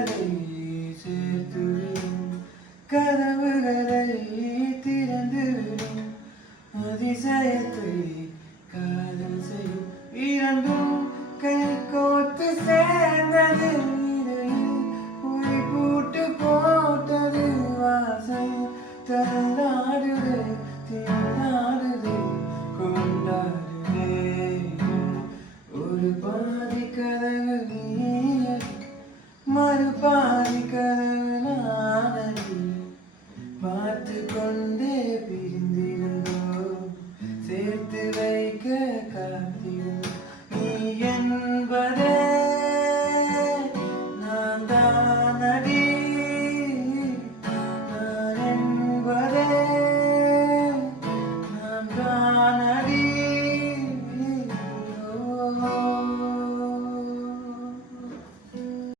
காதலை சேர்த்துவிடும் கதவுகளை திறந்துவிடும் அதிசயத்தை காதல் செய்யும் இரண்டும் கை கோர்த்து சேர்ந்தது உரை பூட்டு போட்டது வாசல் தந்தாடுதே திண்டாடுதே கொண்டாடுதே ஒரு பாதி கதவு நீயடி மறுபாதி கதவு நானடி பார்த்து கொண்டே பிரிந்திருந்தோம் சேர்த்து வைக்க காத்திருந்தோம் நீ என்பதே நான் தானடி நான் என்பதே நான் தானடி ஓ